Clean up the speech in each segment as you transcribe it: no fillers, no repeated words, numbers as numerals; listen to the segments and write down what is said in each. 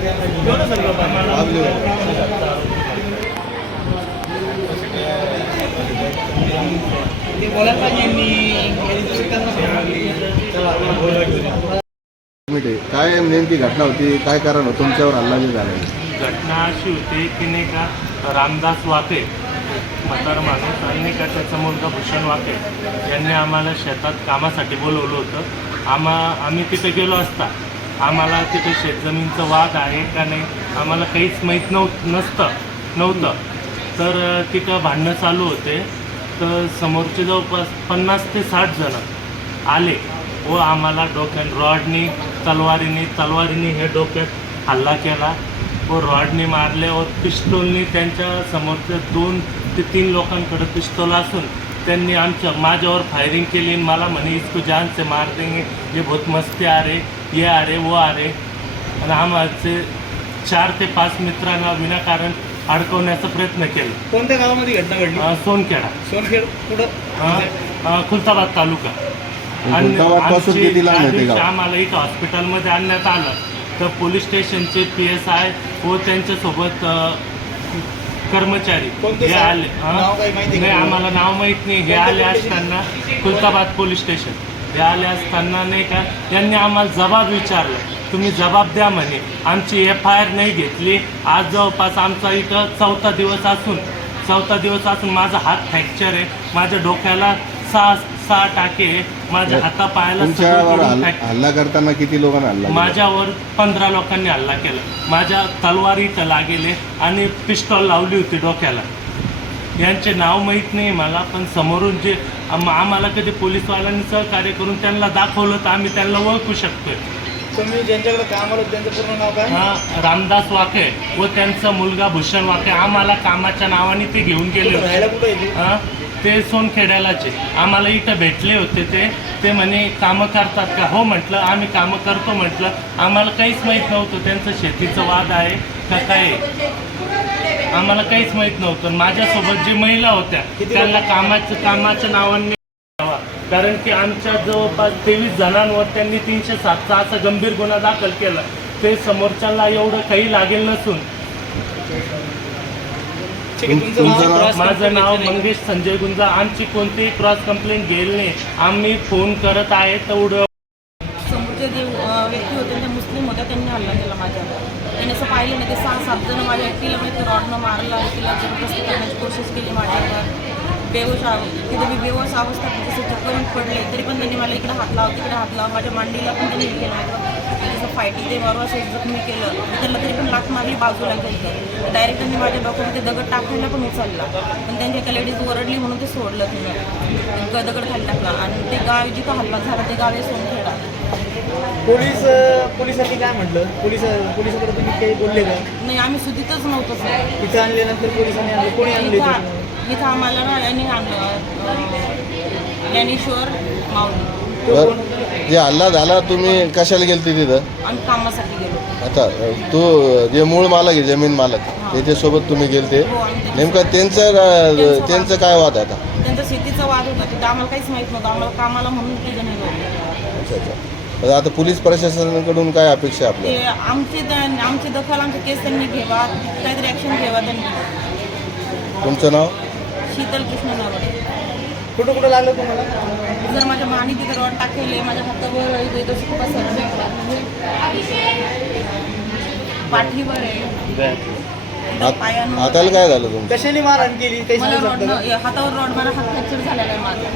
काय नेमकी घटना होती, काय कारण होतं तुमच्यावर हल्ला जे झाला? घटना अशी होती की नाही का, रामदास वाके म्हातारा माणूस आणि नाही का त्याचा मुलगा भूषण वाके यांनी आम्हाला शेतात कामासाठी बोलवलं होतं. आम्ही तिथे गेलो असता आम्हाला तिथे शेतजमीनचं वाद आहे का नाही आम्हाला काहीच माहीत नव्हतं. तर तिथं भांडणं चालू होते. तर समोरचे जवळपास 50 ते 60 जण आले व आम्हाला डोक्यात रॉडनी तलवारीने हे डोक्यात हल्ला केला व रॉडनी मारले व पिस्तूलनी त्यांच्या समोरच्या 2 ते 3 लोकांकडे पिस्तूल असून त्यांनी माझ्यावर फायरिंग केली. मला म्हणे इसको जान से मार देंगे, ये बहुत मस्ती आ रे, ये आ रे वो आ रे. आणि आम्हाला 4 ते 5 मित्रांना विनाकारण अडकवण्याचा प्रयत्न केला. कोणत्या गावामध्ये घटना घडली? सोनखेड कुठं? खुलताबाद तालुका. आणि आम्हाला इथं हॉस्पिटलमध्ये आणण्यात आलं तर पोलीस स्टेशनचे PSI व त्यांच्यासोबत कर्मचारी हे आले. नाही आम्हाला नाव माहीत नाही. हे आले असताना खुलताबाद पोलीस स्टेशन हे आले असताना नाही का यांनी आम्हाला जबाब विचारला, तुम्ही जबाब द्या म्हणे. आमची FIR नाही घेतली. आज जवळपास आमचा इथं 4था दिवस असून माझा हात फ्रॅक्चर आहे. माझ्या डोक्याला 6 टाके, माझ्या हातापायाला. हल्ला करताना किती लोकांना हल्ला? माझ्यावर 15 लोकांनी हल्ला केला. माझ्या तलवारी इथं लागेले आणि पिस्टॉल लावली होती डोक्याला. यांचे नाव माहीत नाही मला, पण समोरून जे आम्हाला कधी पोलीसवाल्यांनी सहकार्य करून त्यांना दाखवलं तर आम्ही त्यांना ओळखू शकतोय. तुम्ही ज्यांच्याकडे काम आलं त्यांचं पूर्ण नाव काय? रामदास वाके व त्यांचा मुलगा भूषण वाके. आम्हाला कामाच्या नावाने ते घेऊन गेले होते. ते सोनखेड्यालाचे आम्हाला इथं भेटले होते. ते म्हणे कामं करतात का? हो म्हटलं, आम्ही कामं करतो म्हटलं. आम्हाला काहीच माहीत नव्हतं त्यांचं शेतीचं वाद आहे का काय, आम्हाला काहीच माहीत नव्हतं. माझ्यासोबत जे महिला होत्या त्यांना कामाच्या नावाने, कारण की आमच्या जवळपास 23 जणांवर त्यांनी 307चा असा गंभीर गुन्हा दाखल केला. ते समोरच्याला एवढं काही लागेल नसून. माझं नाव मंगेश संजय गुंजा. आमची कोणतीही क्रॉस कंप्लेंट गेली नाही. आम्ही फोन करत आहे तेवढं. समोरचे जे व्यक्ती होते ते मुस्लिम होत्या, त्यांनी हल्ला केला माझ्यावर. त्यांनी असं पाहिलं नाही, ते 6-7 जण माझ्या व्यक्तीला म्हणजे रॉडनं मारलं, तिला जबरदस्ती करण्याची कोशिश केली माझ्यावर. तिथे मी बेहोश अवस्थेत जसं चक्करून पडले तरी पण त्यांनी मला इकडे हात लावा माझ्या मांडीला पण त्यांनी केलं होतं. जसं फायटिंग ते मारू असं जखमी केलं. त्यांना तरी पण लाथ मारली बाजूला गेलं. डायरेक्ट त्यांनी माझ्या डोक्यामध्ये दगड टाकायला पण उचलला, पण त्यांच्या एका लेडीज ओरडली म्हणून ते सोडलं. तिनं दगड खाली टाकला आणि ते गाव जिथं हल्ला झाला ते गाव आहे सोनखेडा. पोलिसांनी काय म्हटलं? पोलिसाकडे तुम्ही काही बोलले का? नाही, आम्ही सुधीतच नव्हतो सर. इथं आणल्यानंतर पोलिसांनी आणलं, कोणी आणले? इथं आम्हाला ना यांनी आणलं, ज्ञानेश्वर माऊली. जे हल्ला झाला तुम्ही कशाला गेलते तिथं? आम्ही कामासाठी गेलो. आता तू जे मूळ मालक आहे, जमीन मालक, त्याच्यासोबत तुम्ही गेलते. नेमकं त्यांचं काय वाद आता? त्यांचा शेतीचा वाद होता. तिथं आम्हाला काहीच माहीत नव्हतं. आम्हाला कामाला म्हणून तिथे नाही. अच्छा. आता पोलीस प्रशासनाकडून काय अपेक्षा आहे आपल्या? आमची दखल, आमची केस त्यांनी घ्यावा, काहीतरी ॲक्शन घ्यावा त्यांनी. तुमचं नाव? शीतल कृष्ण नावडे. कुठं लागलं तुम्हाला? जर माझ्या मानी तिथे रॉड टाकेले, माझ्या हातावर पाठीवर आहे, हाताला काय झालं तुमचं? कशाने मारहाण केली? मला हातावर रॉड, मला हात फ्रॅक्चर झालेला आहे माझा.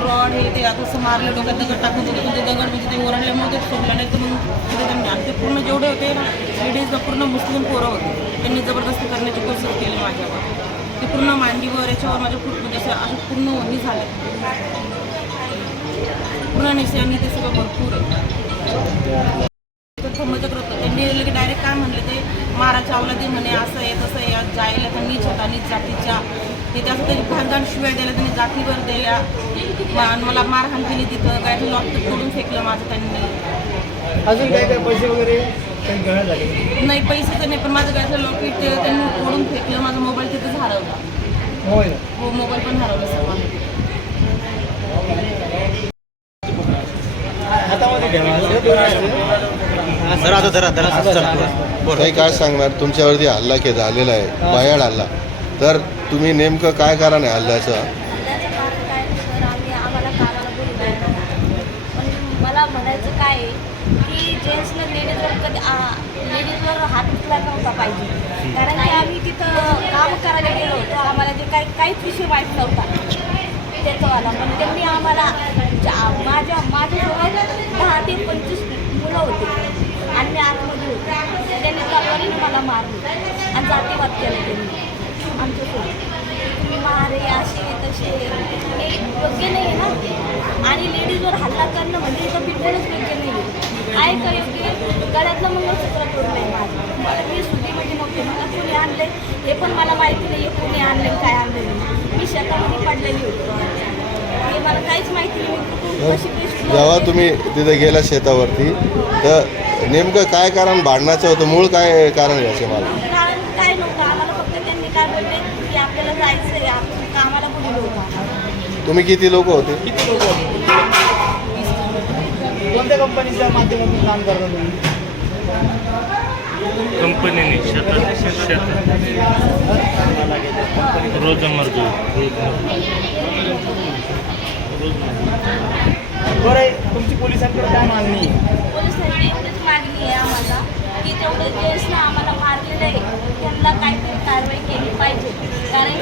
रॉड हे ते आता असं मारलं, डोक्यात दगड टाकून होते, पण ते दगड म्हणजे ते ओरडल्यामुळे ते सोडलं नाही तर मग आणि ते पूर्ण जेवढे होते ना लेडीजला पूर्ण मुस्लिम पोरं होते, त्यांनी जबरदस्ती करण्याची कोशिश केली माझ्यावर. ते पूर्ण मांडीवर याच्यावर माझ्या म्हणजे असं पूर्ण हे झालं, पूर्ण निश्चयाने ते सगळं भरपूर आहे. त्यांनी की डायरेक्ट काय म्हणले, ते मारा चावला ते म्हणे असं आहे तसं आहे, जायला त्यांनी छतानी जातीच्या ते त्याचं त्यांनी घाण शिव्या द्यायला, त्यांनी जातीवर दिल्या, मला मारहाण केली. तिथं गायचं लॉक तोडून फेकलं माझं त्यांनी. अजून काय काय पैसे वगैरे काही गळा झाले? नाही, पैसे तर नाही, पण माझं गायचं लॉकेट त्यांनी तोडून फेकलं. माझा मोबाईल तिथंच हरवला. हो, मोबाईल पण हरवला सर्व. हातामध्ये ठेवा. काही काय सांगणार तुमच्यावरती हल्ला झालेला आहे भयाड हल्ला तर तुम्ही नेमकं काय कारण आहे हल्ल्याचं त्याचं कारण काय नाही सर आम्ही आम्हाला कामाला बोलू नाही पण मला म्हणायचं काय आहे की जेंट्सनं लेडीजवर हात उचलायला नव्हता पाहिजे कारण की आम्ही तिथं काम करायला गेलो होतो आम्हाला ते काहीच विषय माहीत नव्हता त्याचंवाला पण त्यांनी आम्हाला माझ्यासोबत 10 ते 25 मुलं होते आणि मी आतमध्ये होते त्यांनी तलवारीने मला मारलं आणि जातीवाद केला त्यांनी आमच्यासोबत तुम्ही मारे असे तसे हे योग्य नाही आहे ना आणि लेडीजवर हल्ला करणं म्हणजे इथं बिलकुलच योग्य नाही आहे काय योग्य गळ्यातलं मंगळसूत्र तोडलं आहे माझं मला मी सुट्टीमध्ये नव्हते मला कोणी आणले हे पण मला माहिती नाही आहे कोणी आणले काय आणले नाही मी शेतामध्ये पडलेली होती हे मला काहीच माहिती नाही मी कुठून कशी कशी जेव्हा तुम्ही तिथे गेला शेतावरती तर नेमकं काय कारण भांडणाचं होतं मूळ काय कारण आहे याचे मला कारण काय नव्हतं आम्हाला फक्त त्यांनी काय बोलले की आपल्याला जायचं आहे आपण कामाला बोललो होतं आम्हाला तुम्ही किती लोक होते किती लोक होते? कोणत्या कंपनीच्या माध्यमातून काम करता तुम्ही कंपनीने शेतात रोज मजदूर बरं तुमची पोलिसांकडे काय मागणी आहे पोलिसांची एवढीच मागणी आहे आम्हाला की जेवढे जेंट्सना आम्हाला मारलेलं आहे त्यांना काहीतरी कारवाई केली पाहिजे कारण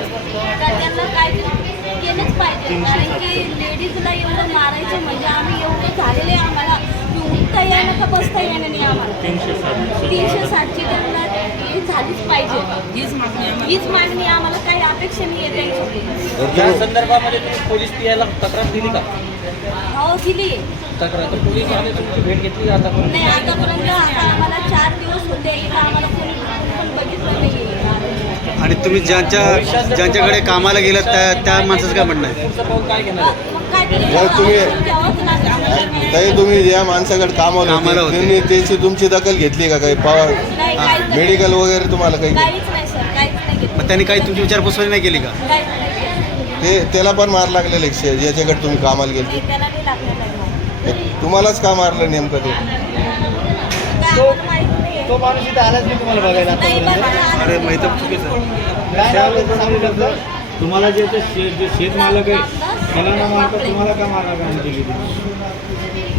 त्यांना काहीतरी केलंच पाहिजे कारण की लेडीजला एवढं मारायचं म्हणजे आम्ही एवढं झालेलं आहे आम्हाला की उठता येणं का बसता येणं नाही आम्हाला 360ची त्यांना ही झालीच पाहिजे हीच मागणी आम्हाला काही अपेक्षा नाही आहे त्यांच्याकडून या संदर्भामध्ये तुम्ही पोलीस पियाला तक्रार दिली का हो दिली तक्रार तर पोलीस आले तुमची भेट घेतली आतापर्यंत नाही आतापर्यंत आता आम्हाला 4 दिवस होते इथं आम्हाला कोणी पण बघितलं नाही आणि तुम्ही ज्यांच्याकडे कामाला गेलात त्या माणसाचं काय म्हणणं आहे तुमचं पाऊल काय घेणार मग काय तरी जर तुम्ही- घ्यावंच लागेल आम्हाला. ताई तुम्ही ज्या माणसाकडे कामाला कामाला होते होते. त्यांनी त्याची तुमची दखल घेतली का काही पॉवर नाही काहीच नाही. मेडिकल वगैरे तुम्हाला काही काहीच नाही सर काहीच नाही घेतलं. मग त्यांनी काही तुमची विचारपूस नाही केली का काहीच नाही केलं. त्याला पण मार लागलेले ज्याच्याकडे तुम्ही कामाला गेले नाही, त्याला नाही लागलेलं आहे. तुम्हालाच का मारलं नेमकं ते काय आम्हाला माहित नाही. तो माणूस इथं आलाच नाही तुम्हाला बघायला नाही आतापर्यंत बघा, अरे माहिती आहे चुकीचं काय नाव त्याचं सांगू शकता तुम्हाला जे शेत मालक आहे त्याला न मारता तुम्हाला का मारा दिली